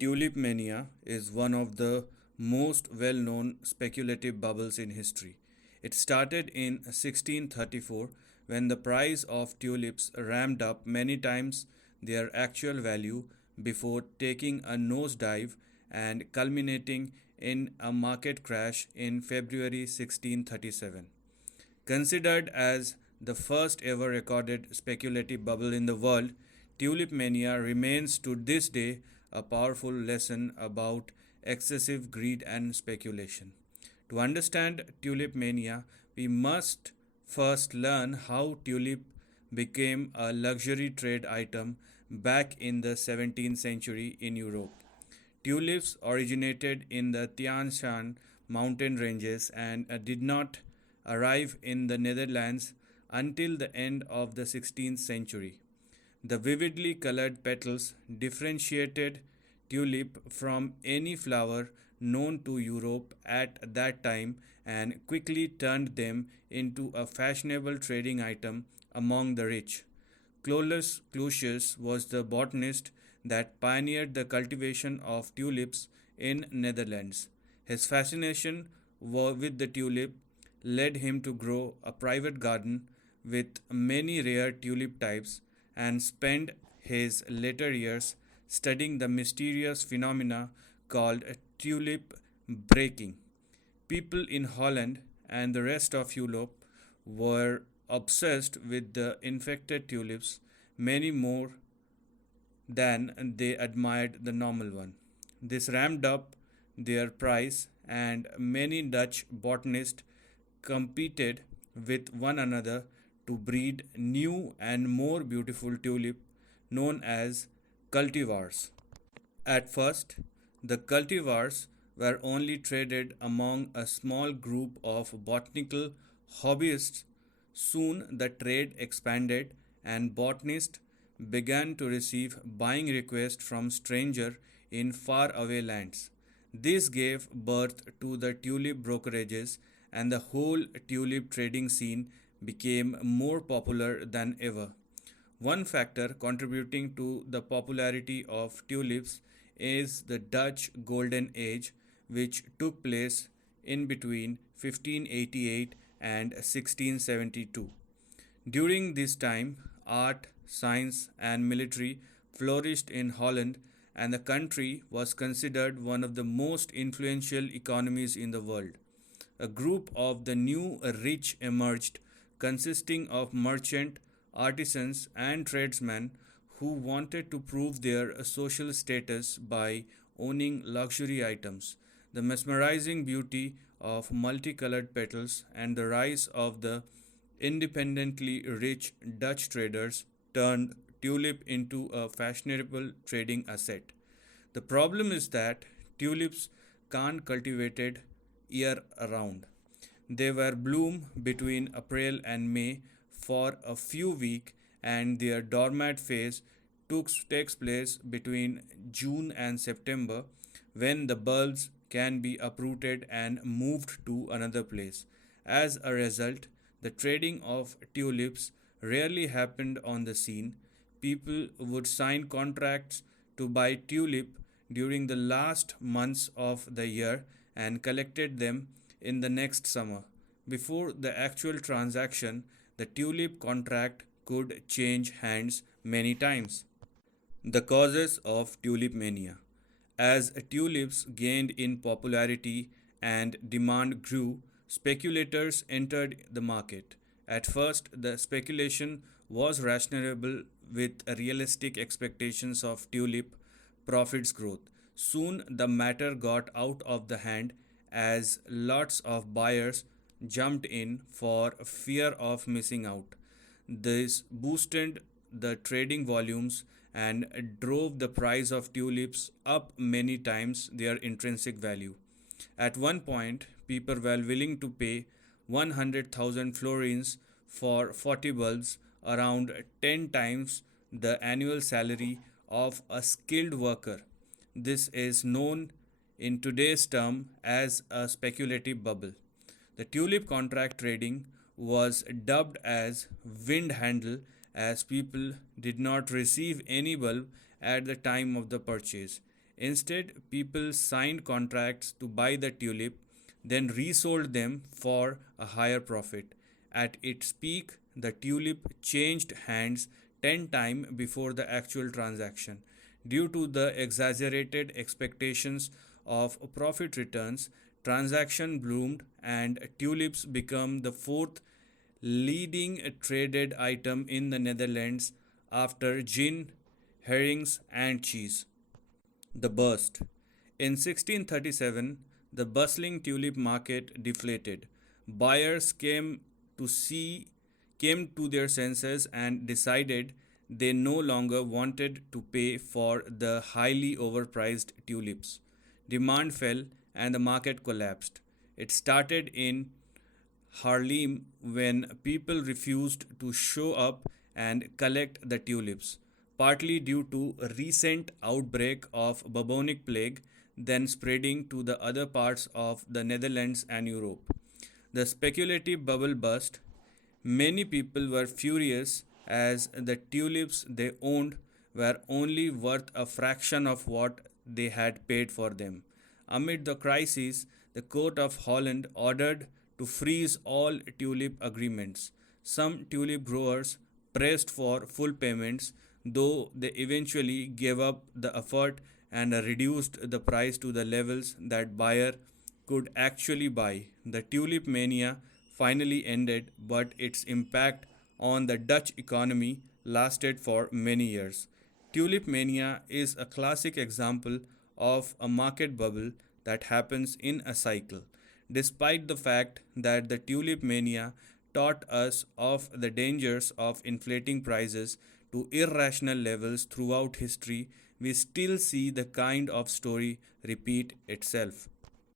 Tulip Mania is one of the most well known speculative bubbles in history. It started in 1634 when the price of tulips ramped up many times their actual value before taking a nosedive and culminating in a market crash in February 1637. Considered as the first ever recorded speculative bubble in the world, Tulip Mania remains to this day a powerful lesson about excessive greed and speculation. To understand Tulip Mania, we must first learn how tulip became a luxury trade item back in the 17th century in Europe. Tulips originated in the Tian Shan mountain ranges and did not arrive in the Netherlands until the end of the 16th century. The vividly colored petals differentiated tulip from any flower known to Europe at that time and quickly turned them into a fashionable trading item among the rich. Clusius was the botanist that pioneered the cultivation of tulips in Netherlands. His fascination with the tulip led him to grow a private garden with many rare tulip types and spend his later years studying the mysterious phenomena called tulip breaking. People in Holland and the rest of Europe were obsessed with the infected tulips, many more than they admired the normal one. This ramped up their price, and many Dutch botanists competed with one another to breed new and more beautiful tulip known as cultivars. At first, the cultivars were only traded among a small group of botanical hobbyists. Soon the trade expanded and botanists began to receive buying requests from strangers in faraway lands. This gave birth to the tulip brokerages, and the whole tulip trading scene became more popular than ever. One factor contributing to the popularity of tulips is the Dutch Golden Age, which took place in between 1588 and 1672. During this time, art, science, and military flourished in Holland, and the country was considered one of the most influential economies in the world. A group of the new rich emerged, consisting of merchants, artisans, and tradesmen who wanted to prove their social status by owning luxury items. The mesmerizing beauty of multicolored petals and the rise of the independently rich Dutch traders turned tulip into a fashionable trading asset. The problem is that tulips can't cultivated year round. They were bloom between April and May for a few weeks, and their dormant phase takes place between June and September, when the bulbs can be uprooted and moved to another place. As a result, the trading of tulips rarely happened on the scene. People would sign contracts to buy tulip during the last months of the year and collected them in the next summer. Before the actual transaction, the tulip contract could change hands many times. The causes of tulip mania. As tulips gained in popularity and demand grew, speculators entered the market. At first, the speculation was rational with realistic expectations of tulip profits growth. Soon, the matter got out of the hand as lots of buyers jumped in for fear of missing out. This boosted the trading volumes and drove the price of tulips up many times their intrinsic value. At one point, people were willing to pay 100,000 florins for 40 bulbs, around 10 times the annual salary of a skilled worker. This is known in today's term as a speculative bubble. The tulip contract trading was dubbed as wind handle, as people did not receive any bulb at the time of the purchase. Instead, people signed contracts to buy the tulip, then resold them for a higher profit. At its peak, the tulip changed hands 10 times before the actual transaction. Due to the exaggerated expectations of profit returns, transaction bloomed and tulips became the fourth leading traded item in the Netherlands after gin, herrings, and cheese. The burst. In 1637, the bustling tulip market deflated. Buyers to see came to their senses and decided they no longer wanted to pay for the highly overpriced tulips. Demand fell and the market collapsed. It started in Harlem when people refused to show up and collect the tulips, partly due to a recent outbreak of bubonic plague, then spreading to the other parts of the Netherlands and Europe. The speculative bubble burst. Many people were furious as the tulips they owned were only worth a fraction of what they had paid for them. Amid the crisis, the Court of Holland ordered to freeze all tulip agreements. Some tulip growers pressed for full payments, though they eventually gave up the effort and reduced the price to the levels that buyer could actually buy. The Tulip Mania finally ended, but its impact on the Dutch economy lasted for many years. Tulip Mania is a classic example of a market bubble that happens in a cycle. Despite the fact that the Tulip Mania taught us of the dangers of inflating prices to irrational levels throughout history, we still see the kind of story repeat itself.